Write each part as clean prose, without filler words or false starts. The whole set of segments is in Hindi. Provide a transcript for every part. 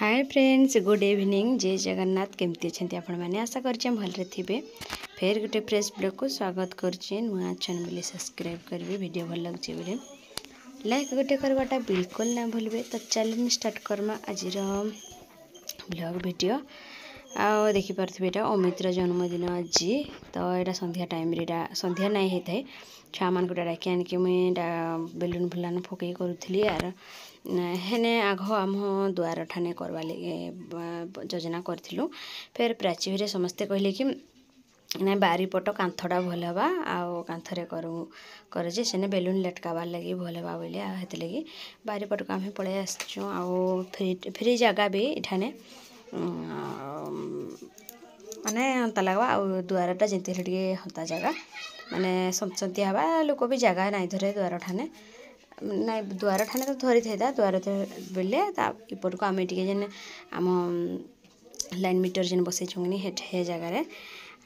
Hi friends, good evening. जय जगन्नाथ। केमती अच्छे आपण मैंने आशा करछे भलरे थिबे। फेर गोटे फ्रेश ब्लॉग को स्वागत करछे। नुआ चैनल बोले सब्सक्राइब करबे, वीडियो भल लगछे बोले लाइक गोटे करवाटा बिल्कुल ना भूलबे। तो चैलेंज स्टार्ट करमा आज ब्लॉग वीडियो। आ देखि पारथिबे एटा अमितर जन्मदिन आज। तो एटा संध्या टाइम रे संध्या नहीं होता है। छुआ मान को डाकी आनिक मुझे बेलून फुलान फुकई करूली आर हेने आघ आम दुआर ठाने करवा लगे योजना करूँ। फिर प्राची रे समस्ते कहले कि ना बारीपट कांथटा भल हवा आउ कांथरे करे सेने बेलून लटकाबार लगे भल हवा बोले आते लगे बारीपट को आम पलि आसचु। आउ फ्री जगह भी इठाने माने हंता लगवा आउ दुआरटा जिते टे हंता जगह माने सतसतिया हवा लोक भी जगह नाई धरे दुआर ठाने ना दुआर ठाने तो धरी था दुआर बेले इपट को आम टे जेन आम लाइन मीटर जेन बसई छुनी हे जगार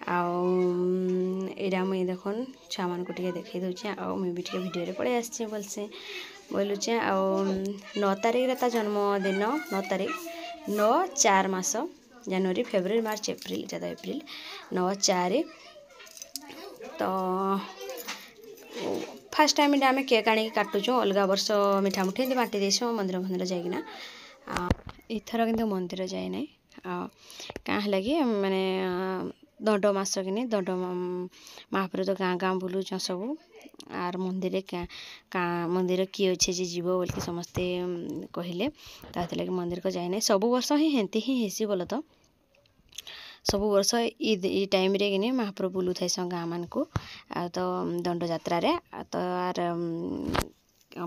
आईरा मुई देखन छुआ मान को देखई दूचे आ मुझे भी भिडियो पलि आसी भलसे बोलुचे। आ 9 तारिख रे ता जन्मदिन 9 तारिख 9/4 मास जनवरी फेब्रुआरी मार्च एप्रिल इटा तो एप्रिल 9/4। तो फास्ट टाइम आम केक आनी काटुचु। अलग वर्ष मिठा मुठी एमती बांटी देसु मंदिर मंदिर जाइना। इथर किंतु मंदिर जाए ना क्या है कि माने दंड मास कि दंड महाप्रभु तो गाँ गाँ बुलूच सब आर मंदिर मंदिर किए अच्छे जे जीव बोल के समस्ते कहले लगे मंदिर को जाए ना। सब वर्ष हेंती ही हेसी बोल तो सब वर्ष ईद ई टाइम रे कि महाप्रभु बुलू थे गाँ मान को आ तो दंड जात्रा रे तो आर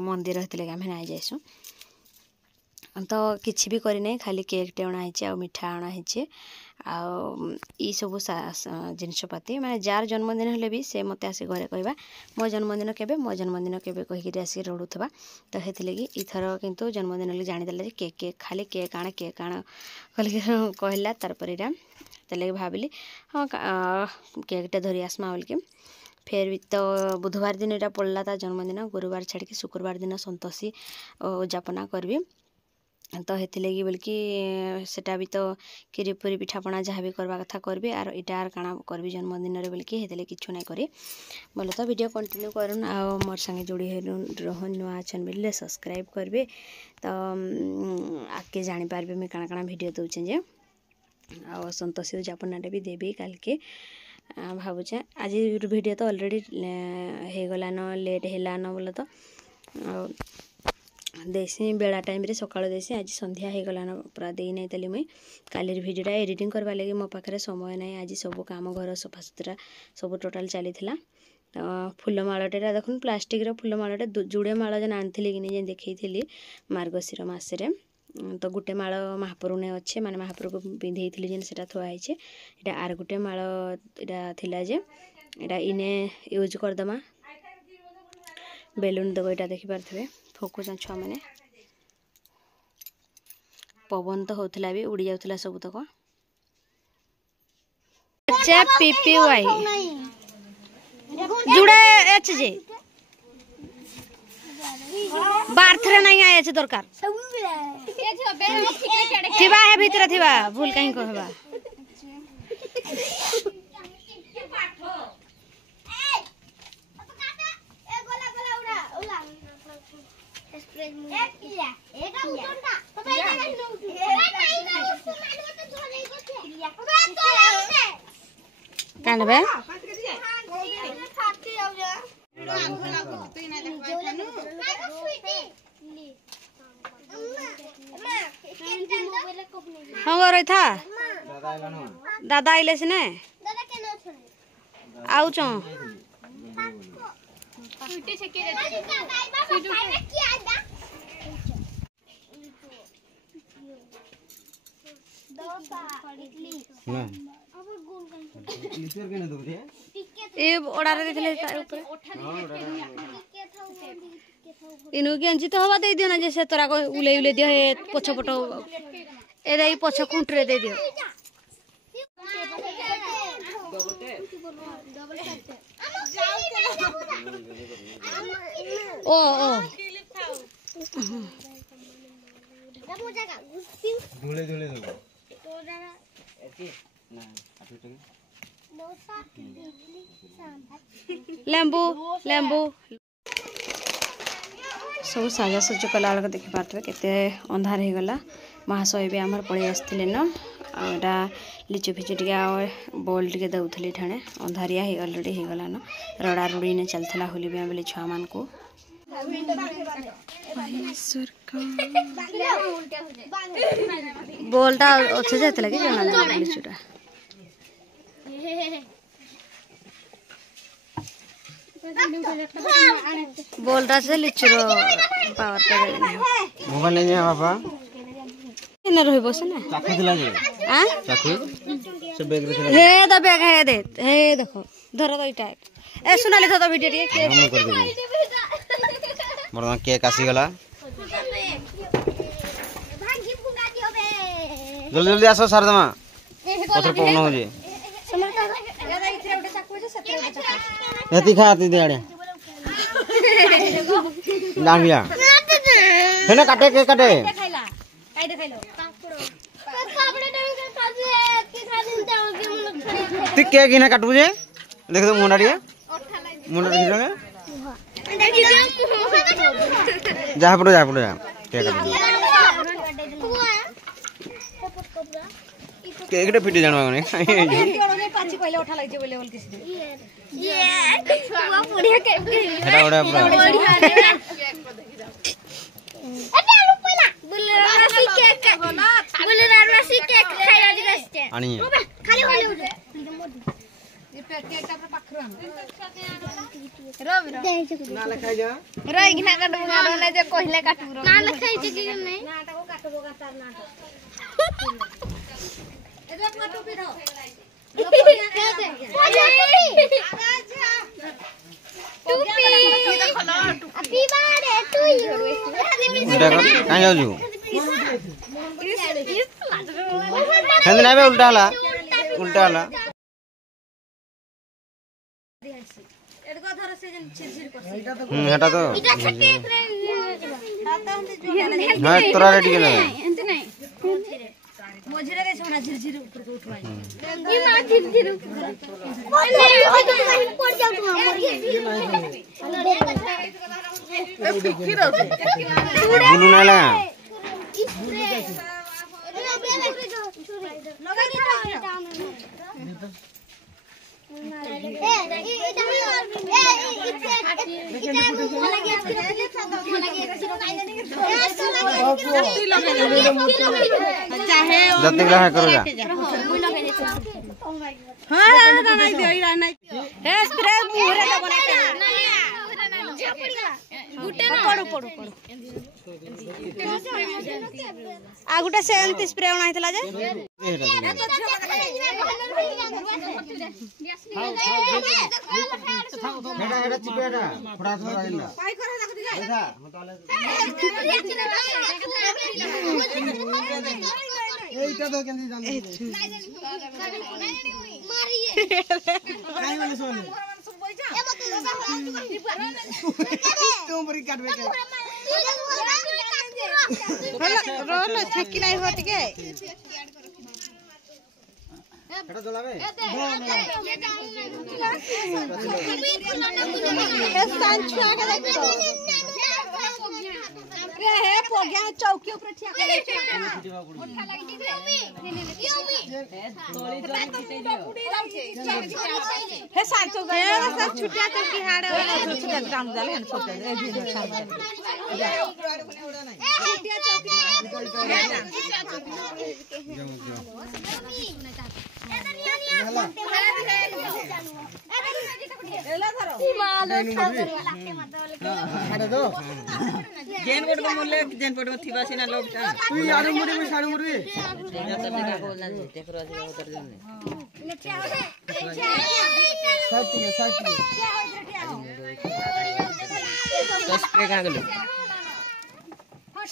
मंदिर लगे आम नाई जाइसु। तो किसी भी करना खाली केक टे अणाई आ मिठा अणाई आई सब जिनसपाती माने जार जन्मदिन हेले भी से मत आसी घरे कहवा मो जन्मदिन केबे कहीकि आसिक रड़ुवा। तो हेती लगी इथर किंतु जन्मदिन लगे जानीदेला केक केक खाली केक आण कल कहला तारपर इरा लगे भाविली हाँ केक टे धरी आसमा बोल के। फिर भी तो बुधवार दिन यहाँ पड़ला ता जन्मदिन गुरुवार छाड़ी शुक्रवार दिन संतोषी उद्यापना करबी। तो हेती लगी बोल कि सेटा भी तो खीरी पूरी पिठापना जहाँ भी करवा कथा करबी आर इटा आर काଣା करबी जन्मदिन रे बोल कि हेते किछु नहीं करी बोले। तो वीडियो कंटिन्यू करन आ मोर संगे जोड़ी रहन नुआ चैनल सब्सक्राइब करबे। तो आगे जानी पारबे मैं काଣା काଣା वीडियो दूचे जे आ संतोषी उद्यापना भी देबी काल के भावुचे। आज वीडियो तो ऑलरेडी हो गलान लेट हेलान बोले तो देसी बेला टाइम रे सकाळ देसी आज संध्या हो गलान पूरा दे नहीं तली मुई काली वीडियोटा एडिटिंग करवा लगे मो पाखे समय नहीं। आज सब काम घर सफा सुतरा सब टोटाल चली फूलमालटे देखुन प्लास्टिक रो फूलमालटे जुड़े माल जेन आनी कि नहीं देखी मार्गशीर मसरे। तो गोटे माल महाप्रभु ने अच्छे माने महाप्रभु को पिंधे जेन से थुआई इटा आर गोटे माल इटा थिला जे इटा इने यूज करदमा बेलून देव इटा देखी पारे फकुचा छुआ मैंने पवन तो होता भी उड़ी जाऊला सब तक पीपीवाई जुड़े एच जे बार्थरे नहीं आए छे दरकार थिबा है भीतर थिबा भूल कहीं कहबा कानबे हाँ रही था दादा आइले सिने आउ चो इनु के अंजी तो हवा दे दियो ना जैसे तोरा को उले उले दियो हे पछ पट ए पछ खुंटरे दे दियो ओ धुले धुले दो लेंबू लेंबू सब साजासज कला बेलक देखी पारे केते अंधार हो गला महाशय भी आमर पलि आसते न आटा लिचु फिचु टे बल टे दौली ठाणे अंधारिया अलरेडी हो गलान रड़ा रुड़ी ने चलता होली भी बोले छुआ मान को बोलटा अच्छे जाते लगे जना लिचुटा बोलटा से लिचुर पावर टा मोबाइल नहीं है बाबा न रही बस ना चाकू दिला जे आ चाकू से बैग रे हे द बैग हे दे हे देखो धर दो इटा ए सुनाली तो वीडियो रे के हम कर देबे मोर केक आसी गला जल्दी जल्दी आसो शारदमा पत्र पवन हो जे यति खाती दे आड़े डांगिया हेना काटे के काटे ती के गिना काटबु जे देख दो मुंडा रे मुंडा रे जा पड़ो जा के काट के एकटे फिटे जानवा ने पाची पहले उठा लाग जे बोले बोल किसी ये छुआ बुढ़िया के हेटा ओडा पूरा अबे आलू पहिला बुलरासी केक बुलरासी केक खाया दिगस्ते आनी खाली होले उठे ये केक ता पाखरो हम नाला खाइ जा रोई घिना काटबो गाडो ने जे कहिले काटबो नाला खाइ जे कि नै नाटा को काटबो का तार नाटा ए जो अपना टोपी दो हैप्पी बर्थडे टू यू उल्टा कर कहां जाऊ छु हेंद नाबे उल्टा हला एडको धर से जन छिरछिर कर हेटा तो इटा छके हां तोरा रेडी के लगा एंत नै मोजरे रे छोड़ा झिरझिर ऊपर को उठवाई ये मां झिरझिर पड़ जाऊ तुम बुलू ना लगा जत्ती लगा करो जा हां नहीं दे नहीं हे स्प्रे मुहरे का बनाते गुटे ना पड़ो आ गुटा से एंती स्प्रे बना हितला जे हेटा चिपेटा फड़ा थोड़ा इला पाई कर हला दिगा देखा मताले एटा तो केंदी जान मारिए काई वाले सोनी तुम बरी काटबे के रोलो छक्की नहीं हो टिके हेटा चलावे ए सांछुआ के देखो रे हे पोग्या चौकी ऊपर ठिया के उठा लगी दिखे हे सांछो गए सब छुटिया चौकी हाड़े वाला छुटिया काम जाले हन छोटे ए दिन छाड़ दे छुटिया चौकी जेन बोर्ड में मोले जेन बोर्ड में थिबा सिना लोग ता तू यार मुड़ी में साड़ी मुड़ी बोलना देखरो आज उतर जाने साथी तो स्प्रे कहां गेलो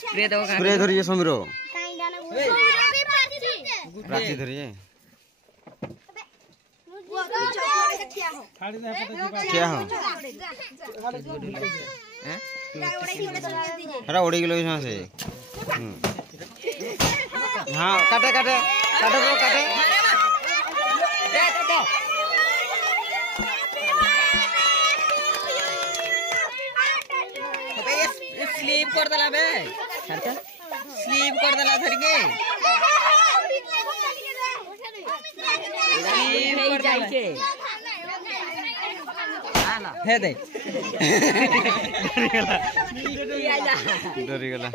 स्प्रे दो कहां स्प्रे धरिए समीरो राखी धरिए क्या हो अरे उड़ी गलो इसमें से हाँ काटे काटे काटे ब्रो काटे स्लीप कर देला बे स्लीप कर देला धर के स्लीप कर जाई के हे दे डरी गला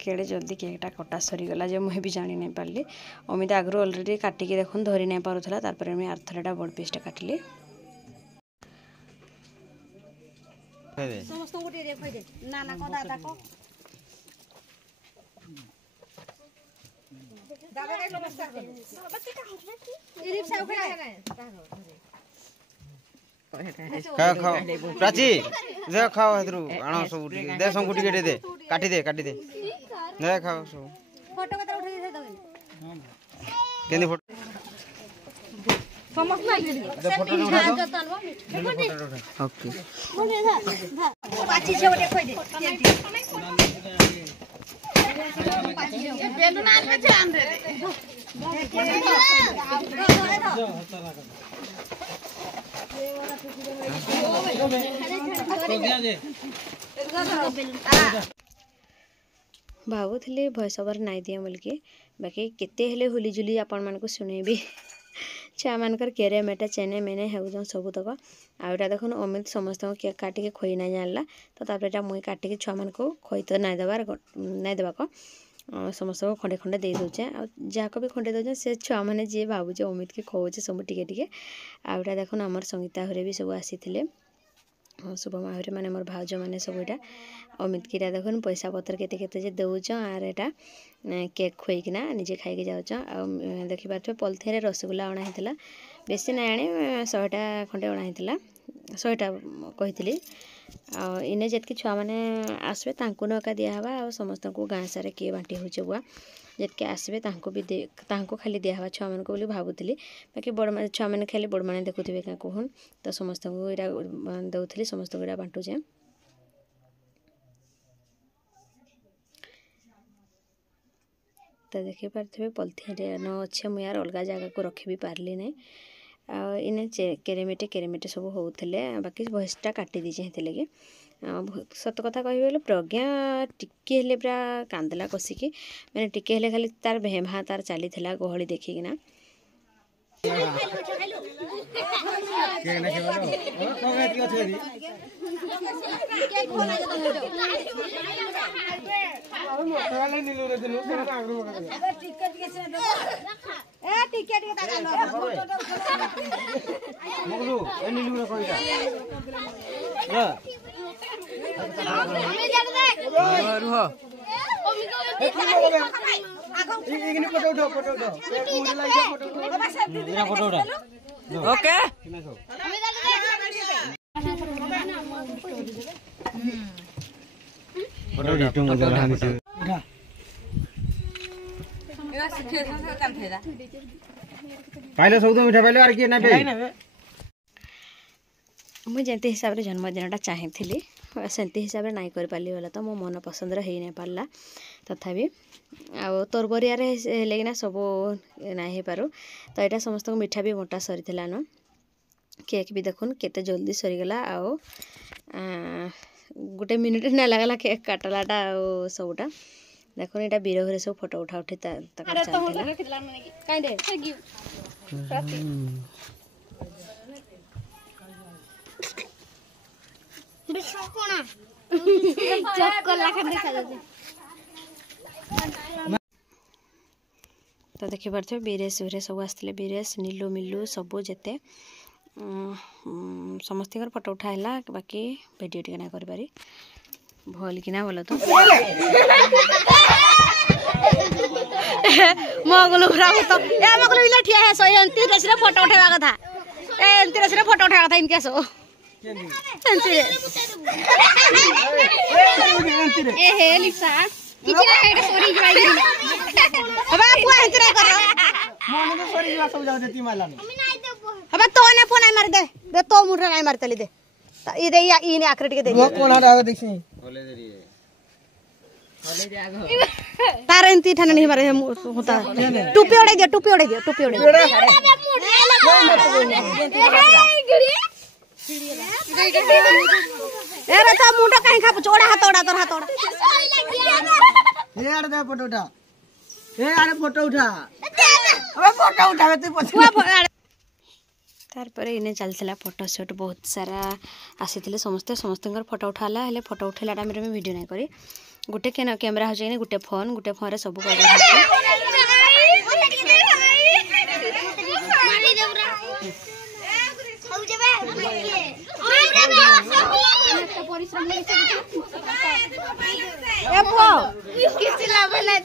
केड़े जल्दी केकटा कटा सरीगला जे मुझे भी जानी नहीं पारली अमित आगु अलरेडी काटिकी देखुन धरी नहीं पारुला तार मुझे आरथरटा बड़ पीसटा काटिली खाओ खाओ प्राची दे खाओ हेतरु आनो सब दे सब टिके दे काटी दे दे खाओ सब फोटो कत उठै दे दो केने फोटो समस्त ना दे फोटो उठा दो ओके पाची छे खोइ दे बेलुन आल में ध्यान दे भावुली भॉइस ओवर नाई दिए बोलिकी बाकी केते हेले हुली जुली आपण मानक शुणेबी छुआ मानकर केरे मेटे चेने मेने हेउजन सब तक आउटा देखुन अमित समस्त केक काटिके खोई ना जानला तो तापर मुई काटिके छुआ मानक खोई तो नाई देवाक समस्त को खंडे खंडे दे दूचे जहाँ भी खंडे दौचे से छुआ मैंने जी भावुचे अमित की खोचे सब टिके टिके आउटा देखुन आमर संगीता हरे भी सब आसी शुभमा हरे माने मोर भाउज माने सब इटा अमित कीरा देखुन पैसा पत्र केते केते जे दउछ आर एटा केक खोइकिना निजे खाइके जाउछ आ देखि पारथे पॉलिथिन रे रसगुल्ला अणा हितला बेसी ना आणे 100टा खंडे अणा हितला 100टा कहितली आ इने जेतकी छुआ माने आसबे तांकु नका दिया हवा आ समस्त को गां सारे के बांटी होचे बुआ जेतके आसबे तांको भी तांको खाली दिया हवा छुआ मन को बोली भाबुतली बाकी बड़ माने छुआ माने खाली बड़ माने देखुथिबे का कहून तो समस्त को इरा दउथली समस्त को इरा बांटू जे तो देखि पारथिबे पॉलिथिन रे न अच्छे मु यार अलगा जगह को रखी भी पारली नै इने केरेमेटे सब होउथले बाकी भॉइसटा काटी दी जेते लगे सत कथा कहबे बोले प्रज्ञा टिके हेले पूरा कांदला कसिकी माने टिके हेले खाली तार भेभा तार चली थिला गहली देखिकिना ओके पाइले सब तो मीठा पाइले आर के ना पे मुझे जंती हिसाब रे जन्मदिनटा चाहती सेंती हिसाब रे नाई कर पाली वाला तो मो मन पसंद रे नहीं पारला तथापि आ तोरबरिया रे लेकिना सब नाई हे पारो तो एटा समस्त को मीठा भी मोटा सरीथिला न केक भी देखुन केते जल्दी सरीगला आ गोटे मिनिट ना लागला केक काटलाटा आ सबटा देखुन एटा बीर घरे सब फोटो उठा उठी तक चलथिला काई दे तो देखि पारथे बीरेश उरे सब आसले बीरेश नीलू मिलू सबो जेते समस्त फोटो उठाला बाकी वीडियो टिके ना कर पारी भल कि ना बोल तो मगलू खराब तो ए मगलू इला ठिया है 129 रे फोटो उठावा कथा ए 29 रे फोटो उठावा कथा इनके सो ए हे लिसा କିଛି ନା ଏଟା ସରି ଯିବା हबा पुआ हेतरे कर मन तो सरी जीवा सब जाओ देती मारलानी हबा तो ने फोन आई मार दे तो मुठा नहीं मार तली दे ई दे या ई ने आखरे टिके दे कोन आडा देखी तार एंती ठाने नहीं मारे होता टोपी उड़ाई दे टोपी उड़ाई दे टोपी उड़ाई दे ए रे तो मुंडो काहे खा चोड़ा हाथ ओड़ा तोर हाथ ओड़ा ए आडे दे फोटो उठा ए आडे फोटो उठा अबे फोटो उठावे तू पछुआ तारपरे इने चलथिला फोटो शूट बहुत सारा आसीथिले समस्त फोटो उठाला हेले फोटो उठेला टाइम रे वीडियो नै करी गुटे केना कैमरा हो जाय गुटे फोन रे सब कर किसी लाभ नहीं